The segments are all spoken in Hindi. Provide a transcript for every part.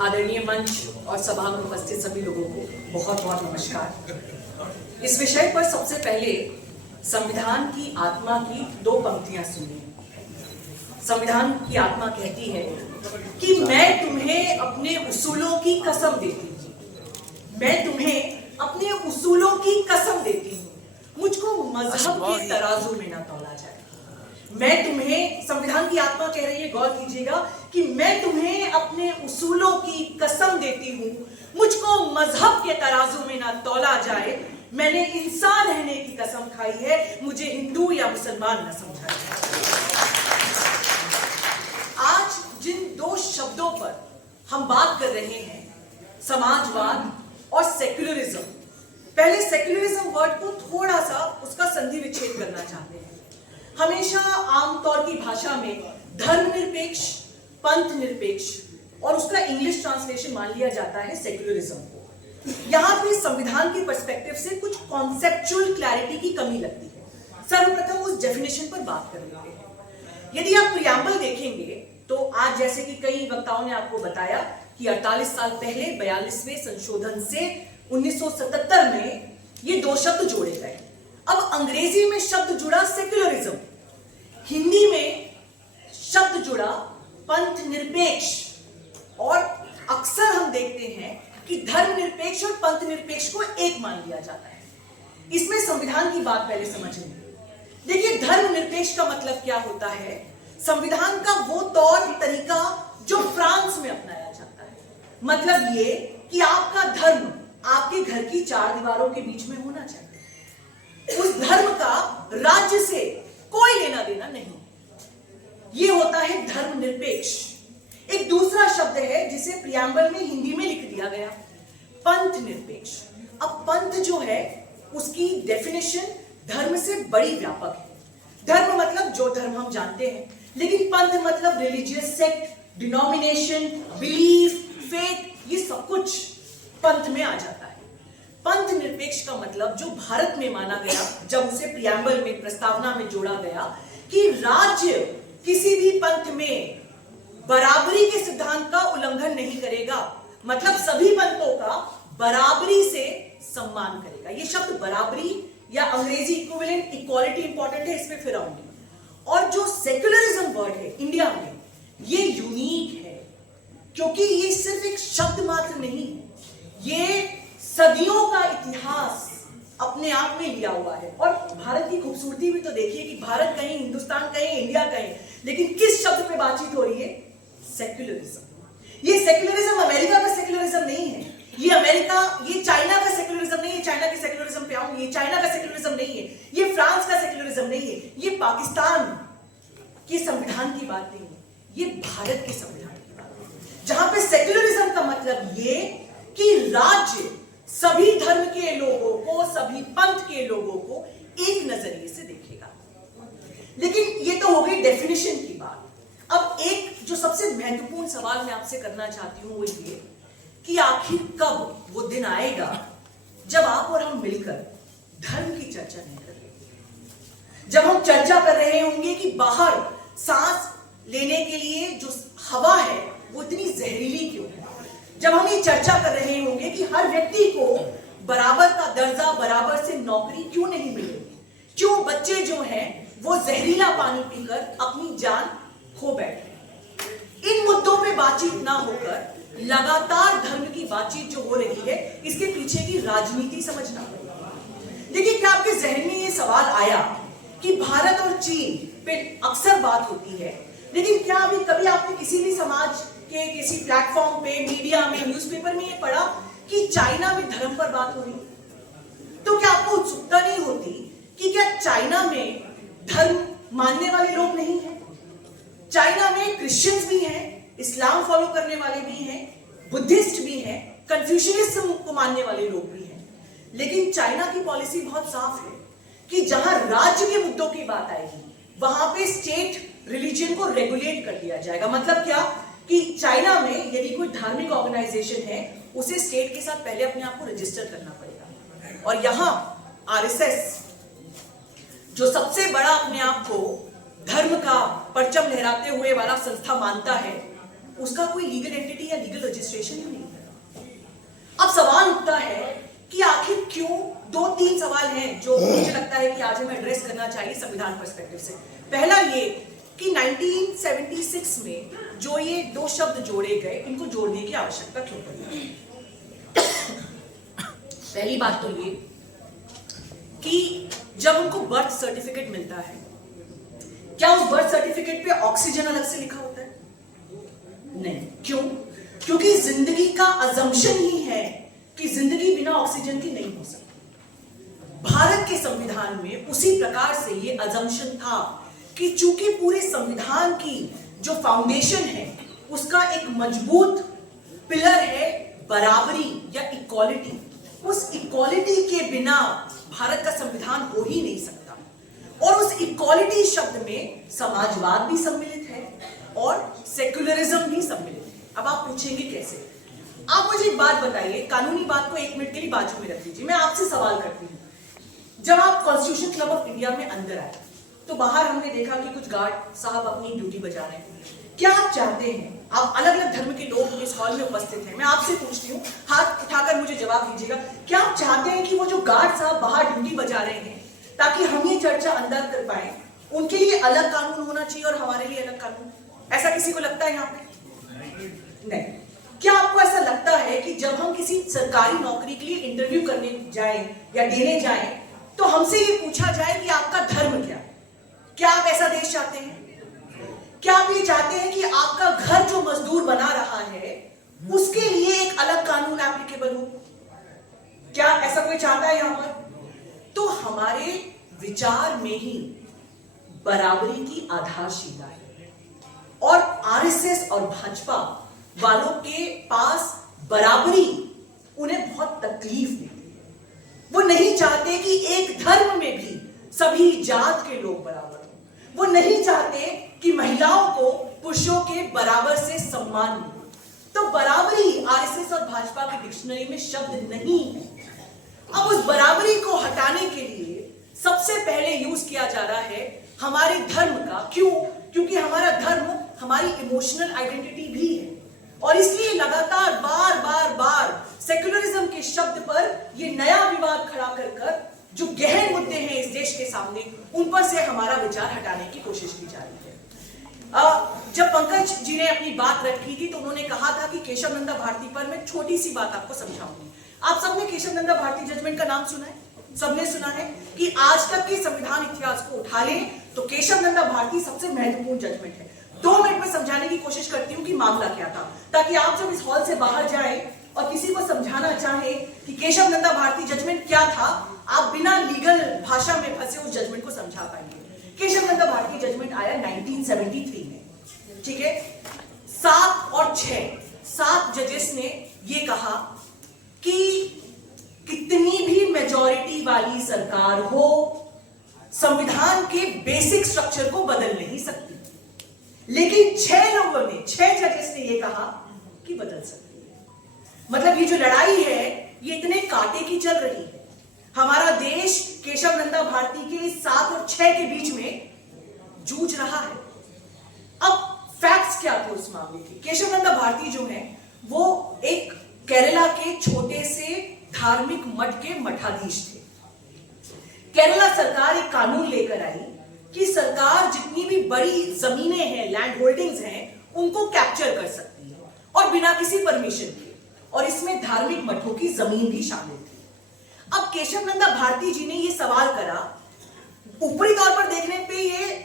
आदरणीय मंच और सभा में उपस्थित सभी लोगों को बहुत बहुत नमस्कार। इस विषय पर सबसे पहले संविधान की आत्मा की दो पंक्तियां सुनिए। संविधान की आत्मा कहती है कि मैं तुम्हें अपने उसूलों की कसम देती हूँ, मैं तुम्हें अपने उसूलों की कसम देती हूँ, मुझको मजहब के तराजू में ना तौला जाए। मैं तुम्हें, संविधान की आत्मा कह रही है, गौर कीजिएगा, कि मैं तुम्हें अपने उसूलों की कसम देती हूँ, मुझको मजहब के तराजू में ना तौला जाए। मैंने इंसान रहने की कसम खाई है, मुझे हिंदू या मुसलमान न समझा जाए। आज जिन दो शब्दों पर हम बात कर रहे हैं, समाजवाद और सेक्युलरिज्म, पहले सेक्युलरिज्म वर्ड को थोड़ा सा उसका संधि विच्छेद करना चाहते हैं। हमेशा आमतौर की भाषा में धर्मनिरपेक्ष, पंथ निरपेक्ष और उसका इंग्लिश ट्रांसलेशन मान लिया जाता है सेक्युलरिज्म को। यहां पे संविधान के पर्सपेक्टिव से कुछ कॉन्सेप्चुअल क्लैरिटी की कमी लगती है। सर्वप्रथम उस डेफिनेशन पर बात कर लेते हैं। यदि आप प्रियम्बल देखेंगे तो आज जैसे कि कई वक्ताओं ने आपको बताया कि 48 साल पहले 42वें संशोधन से 1977 में ये दो शब्द जोड़े गए। अब अंग्रेजी में शब्द जुड़ा सेक्युलरिज्म, हिंदी में शब्द जुड़ा पंथ निरपेक्ष, और अक्सर हम देखते हैं कि धर्मनिरपेक्ष और पंथ निरपेक्ष को एक मान लिया जाता है। इसमें संविधान की बात पहले समझेंगे। देखिए, धर्मनिरपेक्ष का मतलब क्या होता है? संविधान का वो तौर तरीका जो फ्रांस में अपनाया जाता है। मतलब ये कि आपका धर्म आपके घर की चार दीवारों के बीच में होना चाहिए, उस धर्म का राज्य से कोई लेना देना नहीं। ये होता है धर्मनिरपेक्ष। एक दूसरा शब्द है जिसे प्रियम्बल में हिंदी में लिख दिया गया, पंथ निरपेक्ष। अब पंथ जो है उसकी डेफिनेशन धर्म से बड़ी व्यापक है। धर्म मतलब जो धर्म हम जानते हैं, लेकिन पंथ मतलब religious sect, denomination, belief, faith, ये सब कुछ पंथ में आ जाता है। पंथ निरपेक्ष का मतलब जो भारत में माना गया, जब उसे प्रियम्बल में, प्रस्तावना में जोड़ा गया, कि राज्य किसी भी पंथ में बराबरी के सिद्धांत का उल्लंघन नहीं करेगा, मतलब सभी पंथों का बराबरी से सम्मान करेगा। ये शब्द बराबरी या अंग्रेजी इक्विवेलेंट इक्वालिटी इंपॉर्टेंट है, इसमें फिर आऊंगी। और जो सेक्युलरिज्म वर्ड है इंडिया में, ये यूनिक है क्योंकि ये सिर्फ एक शब्द मात्र नहीं है, ये सदियों का इतिहास अपने आप में लिया हुआ है। और भारत की खूबसूरती भी तो देखिए कि भारत कहीं, हिंदुस्तान कहीं, इंडिया कहीं, लेकिन किस शब्द पे बातचीत हो रही है? सेक्युलरिज्म। ये सेक्युलरिज्म अमेरिका का सेक्युलरिज्म नहीं है, ये चाइना का सेक्युलरिज्म नहीं है, चाइना के सेक्युलरिज्म पे आऊंगी, ये चाइना का सेक्युलरिज्म नहीं है, ये फ्रांस का सेक्युलरिज्म नहीं है, ये पाकिस्तान के संविधान की बात नहीं है, ये भारत के संविधान की बात है, जहां पे सेक्युलरिज्म का मतलब ये कि राज्य सभी धर्म के लोगों को, सभी पंथ के लोगों को एक नजरिए से देखेगा। लेकिन ये तो हो गई डेफिनेशन की बात। अब एक जो सबसे महत्वपूर्ण सवाल मैं आपसे करना चाहती हूं वो ये कि आखिर कब वो दिन आएगा जब आप और हम मिलकर धर्म की चर्चा नहीं करेंगे, जब हम चर्चा कर रहे होंगे कि बाहर सांस लेने के लिए जो हवा है वो इतनी जहरीली क्यों है, जब हम ये चर्चा कर रहे होंगे कि हर व्यक्ति को बराबर का दर्जा, बराबर से नौकरी क्यों नहीं मिलेगी, क्यों बच्चे जो हैं वो जहरीला पानी पीकर अपनी जान खो बैठे। इन मुद्दों पे बातचीत ना होकर लगातार धर्म की बातचीत जो हो रही है, इसके पीछे की राजनीति समझना पड़ेगा। देखिए, क्या आपके जहन में ये सवाल आया कि भारत और चीन पे अक्सर बात होती है, लेकिन क्या अभी कभी आपने किसी भी समाज के किसी प्लेटफॉर्म पे, मीडिया में, न्यूज़पेपर में ये पढ़ा कि चाइना में धर्म पर बात हो रही? तो क्या आपको उत्सुकता नहीं होती कि क्या चाइना में धर्म मानने वाले लोग नहीं हैं? चाइना में क्रिश्चियंस भी हैं, इस्लाम फॉलो करने वाले भी हैं, बुद्धिस्ट भी हैं, कन्फ्यूशियनिज्म को मानने वाले लोग भी हैं। लेकिन चाइना की पॉलिसी बहुत साफ है कि जहां राज्य के मुद्दों की बात आएगी वहां पे स्टेट रिलीजन को रेगुलेट कर दिया जाएगा। मतलब क्या कि चाइना में यदि कोई धार्मिक ऑर्गेनाइजेशन है, उसे स्टेट के साथ पहले अपने आप को रजिस्टर करना पड़ेगा। और यहां आरएसएस जो सबसे बड़ा अपने आप को धर्म का परचम लहराते हुए वाला संस्था मानता है, उसका कोई लीगल एंटिटी या लीगल रजिस्ट्रेशन ही नहीं है। अब सवाल उठता है कि आखिर क्यों, 2-3 सवाल हैं जो मुझे लगता है कि आज हमें एड्रेस करना चाहिए संविधान पर्सपेक्टिव से। पहला ये कि 1976 में जो ये 2 शब्द जोड़े गए, इनको जोड़ने की आवश्यकता क्यों पड़ी? पहली बात तो ये कि जब हमको बर्थ सर्टिफिकेट मिलता है, क्या उस बर्थ सर्टिफिकेट पे ऑक्सीजन अलग से लिखा होता है? नहीं। क्यों? क्योंकि जिंदगी का अजम्पशन ही है कि जिंदगी बिना ऑक्सीजन की नहीं हो सकती। भारत के संविधान में उसी प्रकार से ये अजम्पशन था कि चूंकि पूरे संविधान की जो फाउंडेशन है उसका एक मजबूत पिलर है बराबरी या इक्वालिटी, उस इक्वालिटी के बिना भारत का संविधान हो ही नहीं सकता। और उस इक्वालिटी शब्द में समाजवाद भी सम्मिलित है और सेक्युलरिज्म भी सम्मिलित है। अब आप पूछेंगे कैसे? आप मुझे एक बात बताइए, कानूनी बात को 1 मिनट के लिए बाजू में रख दीजिए, मैं आपसे सवाल करती हूँ। जब आप कॉन्स्टिट्यूशन क्लब ऑफ इंडिया में अंदर आए तो बाहर हमने देखा कि कुछ गार्ड साहब अपनी ड्यूटी बजा रहे हैं। क्या आप चाहते हैं, आप अलग अलग धर्म के लोग इस हॉल में उपस्थित हैं, मैं आपसे पूछती हूँ, हाथ उठाकर मुझे जवाब दीजिएगा, क्या आप चाहते हैं कि वो जो गार्ड साहब बाहर ड्यूटी बजा रहे हैं ताकि हम ये चर्चा अंदर कर पाए, उनके लिए अलग कानून होना चाहिए और हमारे लिए अलग कानून? ऐसा किसी को लगता है यहाँ पे? नहीं। क्या आपको ऐसा लगता है कि जब हम किसी सरकारी नौकरी के लिए इंटरव्यू करने जाएं या देने जाएं तो हमसे ये पूछा जाए कि आपका धर्म क्या है? क्या आप ऐसा देश चाहते हैं? क्या आप ये चाहते हैं कि आपका घर जो मजदूर बना रहा है उसके लिए एक अलग कानून एप्लीकेबल हो? क्या ऐसा कोई चाहता है यहां पर? तो हमारे विचार में ही बराबरी की आधारशिला है और आरएसएस और भाजपा वालों के पास बराबरी उन्हें बहुत तकलीफ देती है। वो नहीं चाहते कि एक धर्म में भी सभी जात के लोग बराबर हों। वो नहीं चाहते कि महिलाओं को पुरुषों के बराबर से सम्मान मिले। तो बराबरी आरएसएस और भाजपा की डिक्शनरी में शब्द नहीं है। अब उस बराबरी को हटाने के लिए सबसे पहले यूज किया जा रहा है हमारे धर्म का। क्यों? क्योंकि हमारा धर्म हमारी इमोशनल आइडेंटिटी भी है और इसलिए लगातार बार सेक्युलरिज्म के शब्द पर ये नया विवाद खड़ा कर जो गहन मुद्दे हैं इस देश के सामने, उन पर से हमारा विचार हटाने की कोशिश की जा रही है। जब पंकज जी ने अपनी बात रखी थी तो उन्होंने कहा था कि केशव नंदा भारती पर मैं छोटी सी बात आपको समझाऊंगी। आप सबने केशव नंदा भारती जजमेंट का नाम सुना है? सबने सुना है कि आज तक के संविधान इतिहास को उठा लें तो केशव नंदा भारती सबसे महत्वपूर्ण जजमेंट है। 2 मिनट में समझाने की कोशिश करती हूँ कि मामला क्या था, ताकि आप जब इस हॉल से बाहर जाएं और किसी को समझाना चाहे कि केशव नंदा भारती जजमेंट क्या था, आप बिना लीगल भाषा में फंसे उस जजमेंट को समझा पाएंगे। केशव नंदा भारती जजमेंट आया 1973 में, ठीक है। 7 और 7 जजेस ने ये कहा कि कितनी भी मेजॉरिटी वाली सरकार हो, संविधान के बेसिक स्ट्रक्चर को बदल नहीं सकती, लेकिन 6 जजेस ने ये कहा कि बदल सकती है। मतलब ये जो लड़ाई है ये इतने कांटे की चल रही है। हमारा देश केशव नंदा भारती के 7 और 6 के बीच में जूझ रहा है। अब फैक्ट्स क्या थे उस मामले के? केशव नंदा भारती जो है वो एक केरला के छोटे से धार्मिक मठ के मठाधीश थे। केरला सरकार एक कानून लेकर आई कि सरकार जितनी भी बड़ी जमीनें हैं, लैंड होल्डिंग्स हैं, उनको कैप्चर कर सकती है और बिना किसी परमिशन के, और इसमें धार्मिक मठों की जमीन भी शामिल थी। अब केशव नंदा भारती जी ने ये सवाल करा, ऊपरी तौर पर देखने पे ये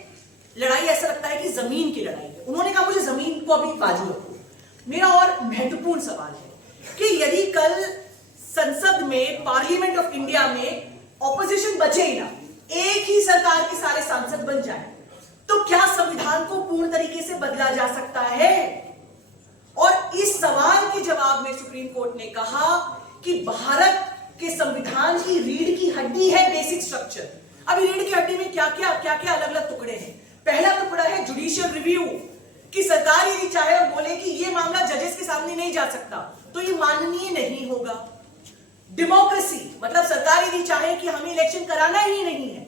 लड़ाई ऐसा लगता है कि जमीन की लड़ाई है। उन्होंने कहा मुझे जमीन को अभी बाजू रखो। मेरा और महत्वपूर्ण सवाल है कि यदि कल संसद में, पार्लियामेंट ऑफ इंडिया में ऑपोजिशन बचे ही ना, एक ही सरकार के सारे सांसद बन जाए, तो क्या संविधान को पूर्ण तरीके से बदला जा सकता है? और इस सवाल के जवाब में सुप्रीम कोर्ट ने कहा कि भारत के संविधान की रीढ़ की हड्डी है बेसिक स्ट्रक्चर। अभी रीढ़ की हड्डी में क्या क्या अलग अलग टुकड़े हैं। पहला टुकड़ा है जुडिशियल रिव्यू, कि सरकार यदि चाहे और बोले कि ये मामला जजेस के सामने नहीं जा सकता तो ये माननीय नहीं होगा। डेमोक्रेसी, मतलब सरकार यदि चाहे कि हमें इलेक्शन कराना ही नहीं है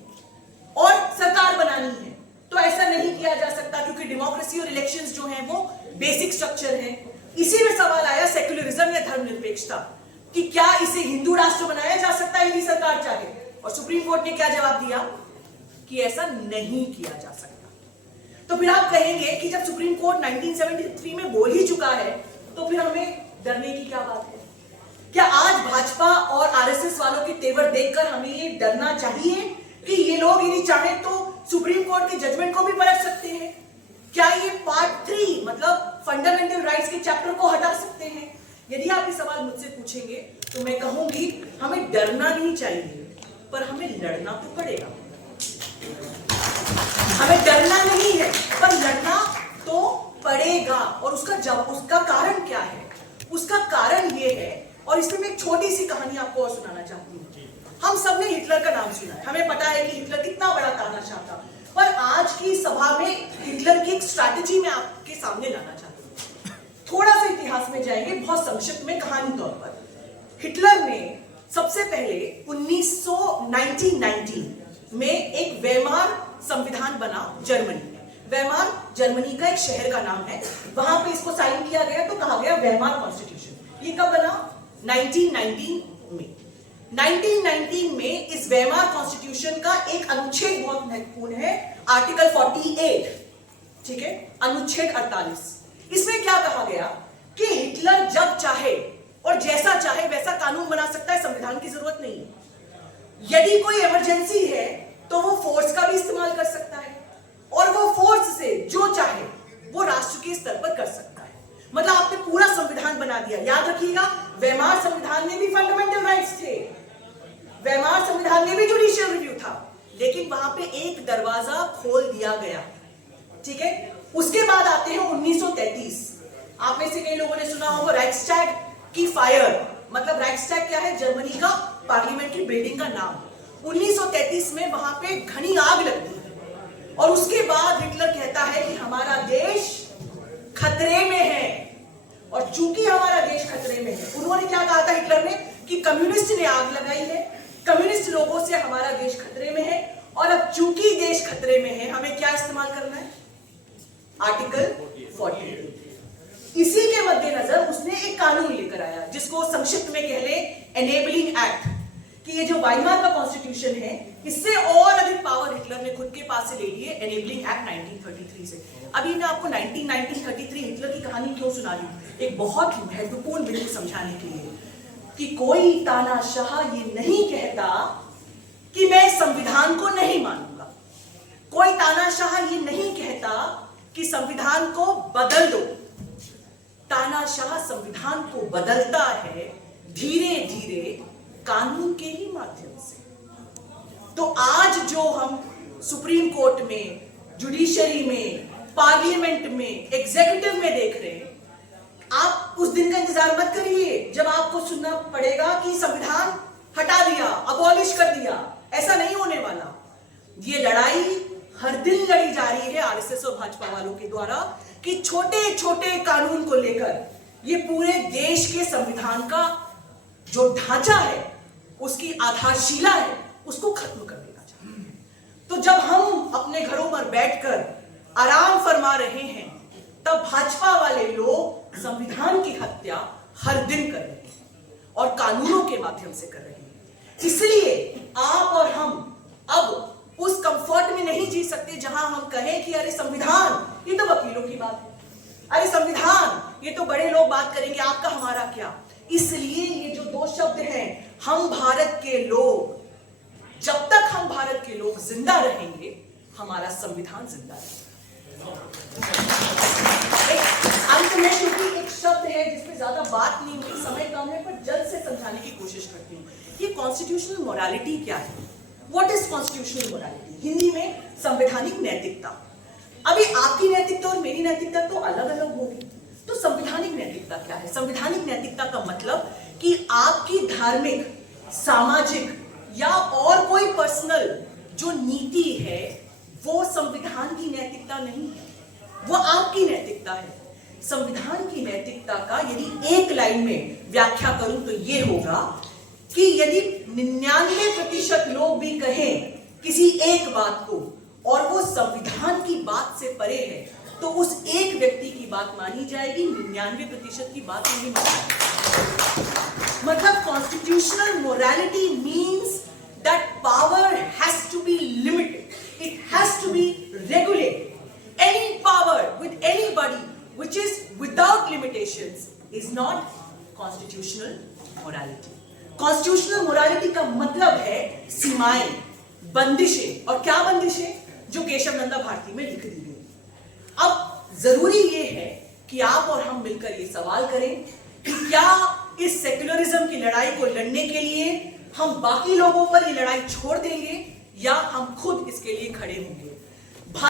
और सरकार बनानी है तो ऐसा नहीं किया जा सकता, क्योंकि डेमोक्रेसी और इलेक्शंस जो हैं वो बेसिक स्ट्रक्चर है। इसी में सवाल आया सेक्युलरिज्म या धर्मनिरपेक्षता कि क्या इसे हिंदू राष्ट्र बनाया जा सकता है यदि सरकार चाहे, और सुप्रीम कोर्ट ने क्या जवाब दिया कि ऐसा नहीं किया जा सकता। तो फिर आप कहेंगे कि जब सुप्रीम कोर्ट 1973 में बोल ही चुका है तो फिर हमें डरने की क्या बात है? क्या आज भाजपा और आरएसएस वालों के तेवर देखकर हमें ये डरना चाहिए कि ये लोग यदि चाहे तो सुप्रीम कोर्ट के जजमेंट को भी पलट सकते हैं? क्या ये पार्ट 3 मतलब फंडामेंटल राइट्स के चैप्टर को हटा सकते हैं? यदि आप ये सवाल मुझसे पूछेंगे तो मैं कहूंगी हमें डरना नहीं चाहिए, पर हमें लड़ना तो पड़ेगा। हमें डरना नहीं है पर लड़ना तो पड़ेगा। और उसका कारण क्या है? उसका कारण ये है, और इसमें मैं एक छोटी सी कहानी आपको और सुनाना चाहती हूँ। हम सब ने हिटलर का नाम सुना है, हमें पता है कि हिटलर कितना बड़ा तानाशाह था, पर आज की सभा में हिटलर की एक स्ट्रैटेजी में आपके सामने लाना चाहती हूँ। थोड़ा सा इतिहास में जाएंगे, बहुत संक्षिप्त में कहानी तौर पर। हिटलर ने सबसे पहले 1919 में एक वेमार संविधान बना जर्मनी में। वेमार जर्मनी का एक शहर का नाम है, वहां पे इसको साइन किया गया तो कहा गया वेमार कॉन्स्टिट्यूशन। ये कब बना? 1919 में। 1919 में इस वेमार कॉन्स्टिट्यूशन का एक अनुच्छेद बहुत महत्वपूर्ण है, आर्टिकल 48, ठीक है, अनुच्छेद 48। इसमें क्या कहा गया कि हिटलर जब चाहे और जैसा चाहे वैसा कानून बना सकता है, संविधान की जरूरत नहीं है। यदि कोई इमरजेंसी है तो वो फोर्स का भी इस्तेमाल कर सकता है, और वो फोर्स से जो चाहे वो राष्ट्र के स्तर पर कर सकता है। मतलब आपने पूरा संविधान बना दिया। याद रखिएगा, वेमार संविधान में भी फंडामेंटल राइट्स थे, वेमार संविधान में भी जुडिशियल रिव्यू था, लेकिन वहां पे एक दरवाजा खोल दिया गया, ठीक है। उसके बाद आते हैं 1933। आप में से कई लोगों ने सुना होगा राइक्सटैग की फायर, मतलब राइक्सटैग क्या है? जर्मनी का पार्लियामेंट की बिल्डिंग का नाम। 1933 में वहां पे घनी आग लगती है, और उसके बाद हिटलर कहता है कि हमारा देश खतरे में है। और चूंकि हमारा देश खतरे में है, उन्होंने क्या कहा था हिटलर ने कि कम्युनिस्ट ने आग लगाई है, कम्युनिस्ट लोगों से हमारा देश खतरे में है, और अब चूंकि देश खतरे में है हमें क्या इस्तेमाल करना है? आर्टिकल 48। इसी के मद्देनजर उसने एक कानून लेकर आया जिसको संक्षिप्त में कह ले एनेबलिंग एक्ट, कि ये जो वाइमार का कॉन्स्टिट्यूशन है इससे और अधिक पावर हिटलर ने खुद के पास से ले लिए एनेबलिंग एक्ट 1933 से। अभी मैं आपको 1933 हिटलर की कहानी क्यों सुना रही हूं? एक बहुत महत्वपूर्ण बिंदु समझाने के लिए कि कोई तानाशाह ये नहीं कहता कि मैं संविधान को नहीं मानूंगा, कोई तानाशाह ये नहीं कहता कि संविधान को बदल दो। तानाशाह संविधान को बदलता है धीरे धीरे कानून के ही माध्यम से। तो आज जो हम सुप्रीम कोर्ट में, जुडिशरी में, पार्लियामेंट में, एग्जीक्यूटिव में देख रहे हैं, आप उस दिन का इंतजार मत करिए जब आपको सुनना पड़ेगा कि संविधान हटा दिया, अबॉलिश कर दिया। ऐसा नहीं होने वाला। ये लड़ाई हर दिन लड़ी जा रही है आरएसएस और भाजपा वालों के द्वारा कि छोटे छोटे कानून को लेकर ये पूरे देश के संविधान का जो ढांचा है, उसकी आधारशिला है, उसको खत्म कर देना चाहिए। तो जब हम अपने घरों पर बैठकर आराम फरमा रहे हैं, तब भाजपा वाले लोग संविधान की हत्या हर दिन कर रहे हैं और कानूनों के माध्यम से कर रहे हैं। इसलिए आप और हम अब उस कंफर्ट में नहीं जी सकते जहां हम कहें कि अरे संविधान ये तो वकीलों की बात है, अरे संविधान ये तो बड़े लोग बात करेंगे, आपका हमारा क्या। इसलिए ये जो दो शब्द हैं, हम भारत के लोग, जब तक हम भारत के लोग जिंदा रहेंगे हमारा संविधान जिंदा रहेगा। अंत में क्योंकि एक शब्द है जिसपे ज्यादा बात नहीं हुई, समय कम है, पर जल्द से समझाने की कोशिश करती हूँ। ये कॉन्स्टिट्यूशनल मोरालिटी क्या है? What is constitutional morality? Hindi में संवैधानिक नैतिकता। अभी आपकी नैतिकता और मेरी नैतिकता तो अलग अलग होगी, तो संवैधानिक नैतिकता क्या है? संवैधानिक नैतिकता का मतलब कि आपकी धार्मिक, सामाजिक या और कोई पर्सनल जो नीति है वो संविधान की नैतिकता नहीं है, वो आपकी नैतिकता है। संविधान की नैतिकता का यदि एक लाइन में व्याख्या करूं तो ये होगा कि यदि 99% लोग भी कहें किसी एक बात को और वो संविधान की बात से परे है, तो उस एक व्यक्ति की बात मानी जाएगी, 99% की बात नहीं मानी जाएगी। मतलब constitutional morality means that power has to be limited, it has to be regulated. Any power with anybody which is without limitations is not constitutional morality. Constitutional morality का मतलब है सीमाएं, बंदिशें. और क्या बंदिशें? जो केशव नंदा भारती में लिख दी गई. अब जरूरी ये है कि आप और हम मिलकर ये सवाल करें कि क्या इस सेक्युलरिज्म की लड़ाई को लड़ने के लिए हम बाकी लोगों पर ये लड़ाई छोड़ देंगे या हम खुद इसके लिए खड़े होंगे.